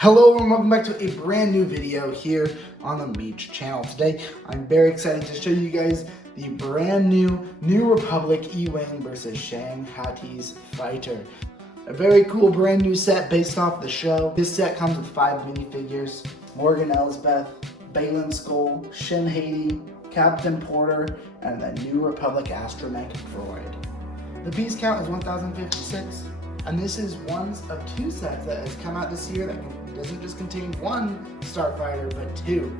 Hello and welcome back to a brand new video here on the Meach channel. Today, I'm very excited to show you guys the brand new New Republic E-Wing versus Shin Hati's fighter. A very cool brand new set based off the show. This set comes with 5 minifigures: Morgan Elsbeth, Baylan Skoll, Shin Hati, Captain Porter, and the New Republic astromech droid. The piece count is 1,056. And this is one of 2 sets that has come out this year that doesn't just contain one Starfighter, but 2.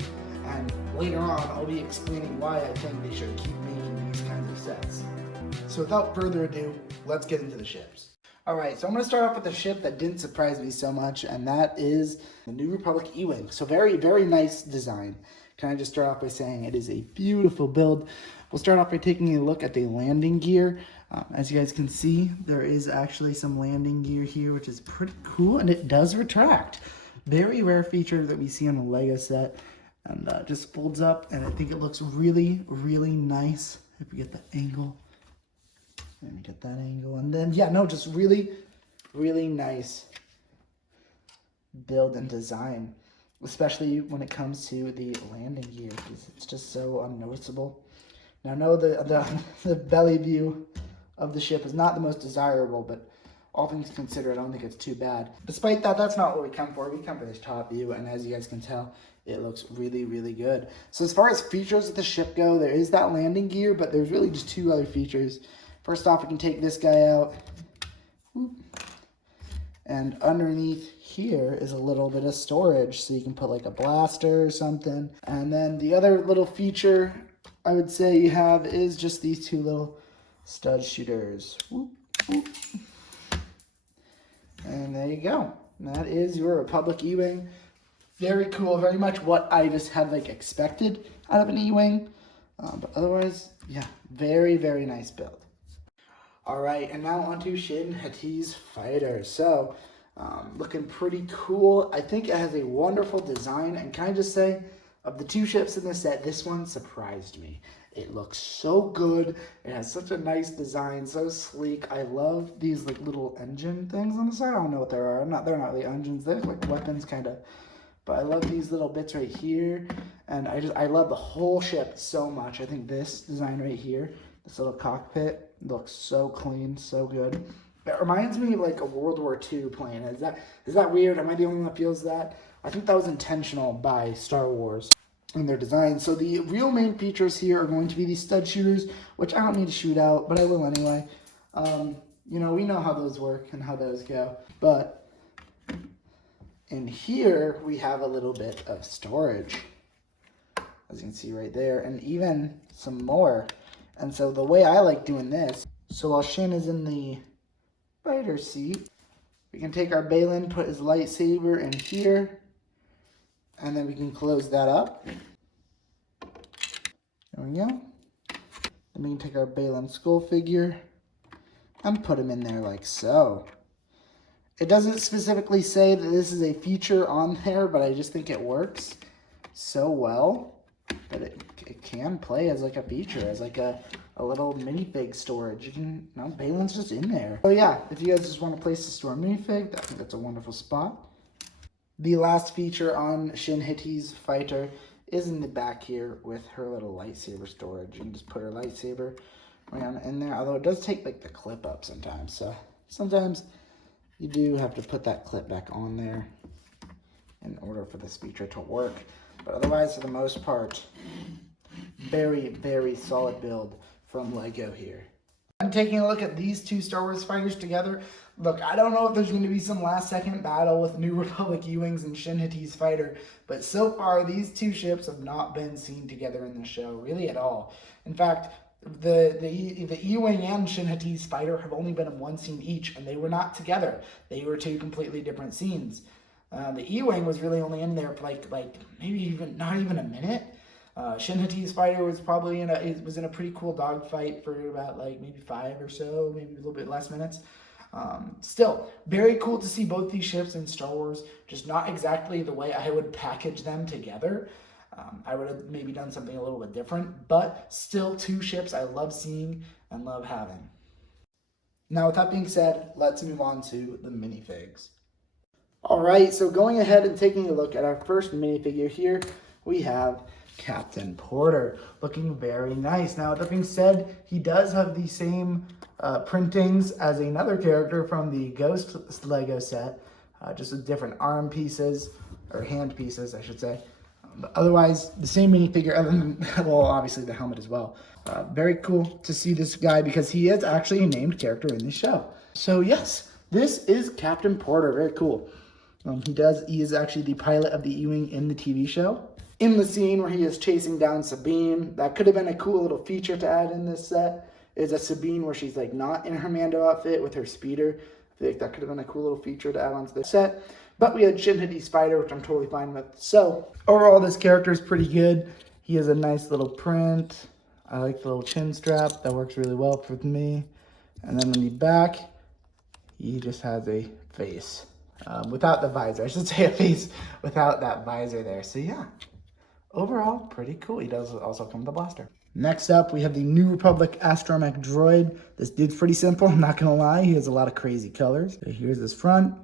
And later on, I'll be explaining why I think they should keep making these kinds of sets. So without further ado, let's get into the ships. Alright, so I'm going to start off with the ship that didn't surprise me so much, and that is the New Republic E-Wing. So very, very nice design. Can I just start off by saying it is a beautiful build. We'll start off by taking a look at the landing gear. As you guys can see, there is actually some landing gear here, which is pretty cool, and it does retract. Very rare feature that we see on the Lego set, and just folds up, and I think it looks really, really nice. If we get the angle, let me get that angle, and then yeah, no, just really, really nice build and design, especially when it comes to the landing gear, because it's just so unnoticeable. Now, I know the belly view of the ship is not the most desirable, but all things considered, I don't think it's too bad. Despite that, that's not what we come for. We come for this top view, and as you guys can tell, it looks really, really good. So as far as features of the ship go, there is that landing gear, but there's really just 2 other features. First off, we can take this guy out. And underneath here is a little bit of storage, so you can put like a blaster or something. And then the other little feature I would say you have is just these 2 little stud shooters. Whoop, whoop. And there you go. And that is your Republic E-Wing. Very cool, very much what I just had like expected out of an E-Wing. But otherwise, yeah, very, very nice build. Alright, and now onto Shin Hati's fighter. So, looking pretty cool. I think it has a wonderful design, and can I just say, of the 2 ships in this set, this one surprised me. It looks so good. It has such a nice design, so sleek. I love these like little engine things on the side. I don't know what they are. They're not really engines. They're like weapons kind of. But I love these little bits right here, and I love the whole ship so much. I think this design right here, this little cockpit, looks so clean, so good. It reminds me of like a World War II plane. Is that weird? Am I the only one that feels that? I think that was intentional by Star Wars in their design. So the real main features here are going to be these stud shooters, which I don't need to shoot out, but I will anyway. You know, we know how those work and how those go. But in here, we have a little bit of storage, as you can see right there, and even some more. And so the way I like doing this, so while Shin is in the fighter seat, we can take our Baylan, put his lightsaber in here, and then we can close that up. There we go. Then we can take our Baylan Skoll figure and put him in there like so. It doesn't specifically say that this is a feature on there, but I just think it works so well that it can play as like a feature, as like a little minifig storage. You can, Baylan's just in there. So yeah, if you guys just want a place to store a minifig, I think that's a wonderful spot. The last feature on Shin Hati's fighter is in the back here with her little lightsaber storage. You can just put her lightsaber right in there, although it does take like the clip up sometimes. So sometimes you do have to put that clip back on there in order for this feature to work. But otherwise, for the most part, very, very solid build from Lego here. I'm taking a look at these 2 Star Wars fighters together. Look, I don't know if there's going to be some last-second battle with New Republic E-Wings and Shin Hati's fighter, but so far, these 2 ships have not been seen together in the show, really at all. In fact, the E-Wing and Shin Hati's fighter have only been in 1 scene each, and they were not together. They were 2 completely different scenes. The E-Wing was really only in there for like maybe even not even a minute. Shin Hati's fighter was probably in a pretty cool dogfight for about like maybe 5 or so, maybe a little bit less minutes. Still, very cool to see both these ships in Star Wars, just not exactly the way I would package them together. I would have maybe done something a little bit different, but still 2 ships I love seeing and love having. Now, with that being said, let's move on to the minifigs. All right, so going ahead and taking a look at our first minifigure here, we have Captain Porter, looking very nice. Now, that being said, he does have the same printings as another character from the Ghost Lego set, just with different arm pieces, or hand pieces, I should say. But otherwise, the same minifigure, other than, well, obviously the helmet as well. Very cool to see this guy because he is actually a named character in the show. So yes, this is Captain Porter, very cool. He is actually the pilot of the E-Wing in the TV show. In the scene where he is chasing down Sabine, that could have been a cool little feature to add in this set, is a Sabine where she's like not in her Mando outfit with her speeder. I feel like that could have been a cool little feature to add onto the set. But we had Shin Hati Spider, which I'm totally fine with. So overall, this character is pretty good. He has a nice little print. I like the little chin strap. That works really well for me. And then on the back, he just has a face. Without the visor. I should say a face without that visor there. So yeah, overall, pretty cool. He does also come with a blaster. Next up, we have the New Republic Astromech droid. This dude's pretty simple, I'm not gonna lie. He has a lot of crazy colors. So here's his front,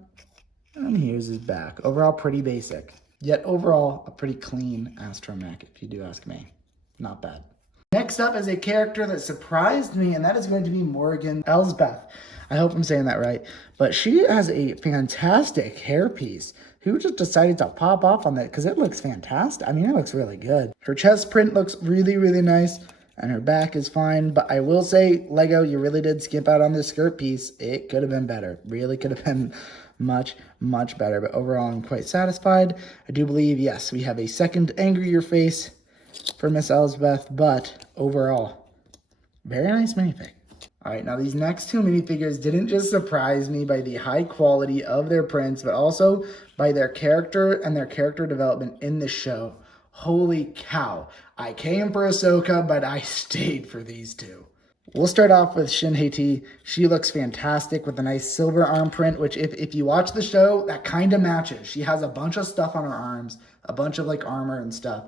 and here's his back. Overall, pretty basic. Yet overall, a pretty clean Astromech, if you do ask me. Not bad. Next up is a character that surprised me, and that is going to be Morgan Elsbeth. I hope I'm saying that right. But she has a fantastic hairpiece. Who just decided to pop off on that? Because it looks fantastic. I mean, it looks really good. Her chest print looks really, really nice. And her back is fine. But I will say, Lego, you really did skip out on this skirt piece. It could have been better. Really could have been much, much better. But overall, I'm quite satisfied. I do believe, yes, we have a second angrier face for Miss Elsbeth. But overall, very nice minifig. All right, now these next two minifigures didn't just surprise me by the high quality of their prints, but also by their character and their character development in the show. Holy cow. I came for Ashoka, but I stayed for these two. We'll start off with Shin Hati. She looks fantastic with a nice silver arm print, which if you watch the show, that kind of matches. She has a bunch of stuff on her arms, a bunch of like armor and stuff.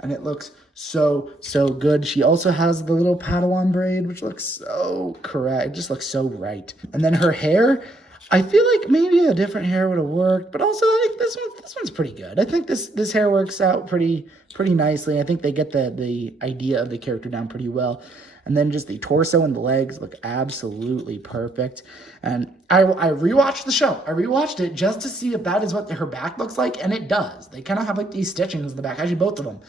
And it looks so, so good. She also has the little Padawan braid, which looks so correct. It just looks so right. And then her hair, I feel like maybe a different hair would have worked, but also I think this one's pretty good. I think this hair works out pretty nicely. I think they get the idea of the character down pretty well. And then just the torso and the legs look absolutely perfect. And I rewatched the show. I rewatched it just to see if that is what her back looks like, and it does. They kind of have like these stitchings in the back. Actually, both of them.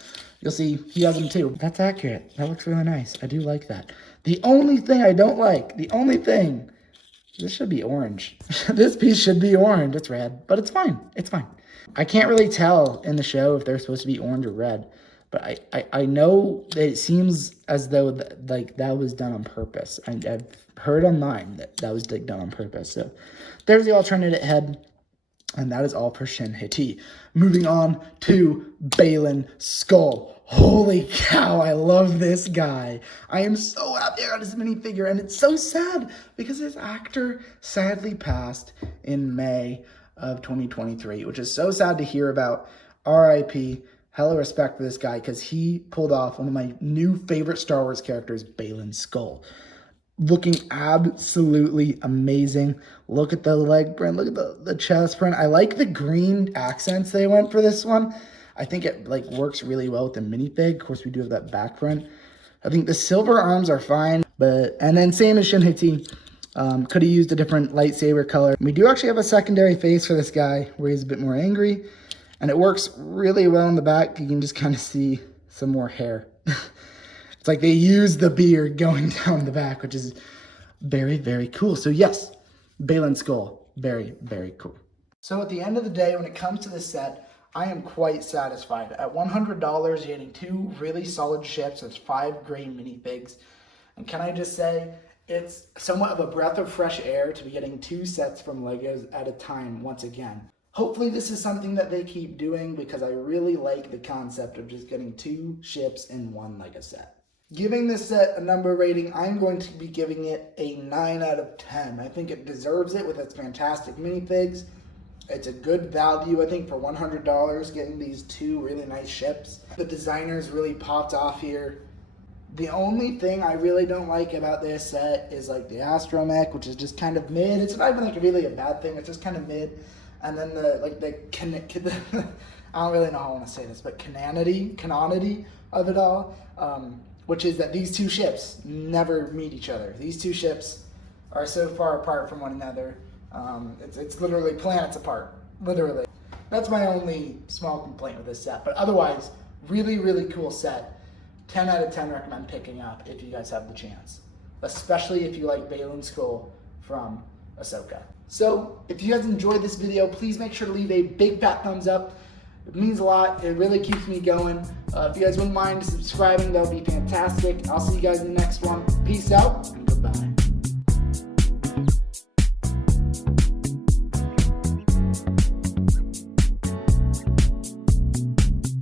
You'll see he has them too. That's accurate. That looks really nice. I do like that. The only thing I don't like, this should be orange. This piece should be orange. It's red, but it's fine. It's fine. I can't really tell in the show if they're supposed to be orange or red. But I know that it seems as though that was done on purpose. I've heard online that was done on purpose. So there's the alternate head. And that is all for Shin Hati. Moving on to Baylan Skoll. Holy cow, I love this guy. I am so happy I got his minifigure. And it's so sad because his actor sadly passed in May of 2023, which is so sad to hear about. R.I.P. Hella respect for this guy because he pulled off one of my new favorite Star Wars characters, Baylan Skoll. Looking absolutely amazing. Look at the leg print. Look at the chest print. I like the green accents they went for this one. I think it like works really well with the minifig. Of course, we do have that back print. I think the silver arms are fine. And then same as Shin Hati. Could have used a different lightsaber color. We do actually have a secondary face for this guy where he's a bit more angry. And it works really well in the back. You can just kind of see some more hair. It's like they use the beard going down the back, which is very, very cool. So yes, Baylan Skoll, very, very cool. So at the end of the day, when it comes to this set, I am quite satisfied. At $100, you're getting two really solid ships with 5 gray minifigs. And can I just say, it's somewhat of a breath of fresh air to be getting 2 sets from Legos at a time once again. Hopefully this is something that they keep doing because I really like the concept of just getting 2 ships in one Lego set. Giving this set a number rating, I'm going to be giving it a 9 out of 10. I think it deserves it with its fantastic minifigs. It's a good value, I think, for $100 getting these 2 really nice ships. The designers really popped off here. The only thing I really don't like about this set is like the astromech, which is just kind of mid. It's not even like really a bad thing, it's just kind of mid. and then the I don't really know how I want to say this, but canonity of it all, which is that these two ships never meet each other. These two ships are so far apart from one another. It's literally planets apart, literally. That's my only small complaint with this set, but otherwise, really, really cool set. 10 out of 10 recommend picking up if you guys have the chance, especially if you like Balin's Skull from Ashoka. So if you guys enjoyed this video, please make sure to leave a big fat thumbs up. It means a lot. It really keeps me going. If you guys wouldn't mind subscribing, that would be fantastic. I'll see you guys in the next one. Peace out and goodbye.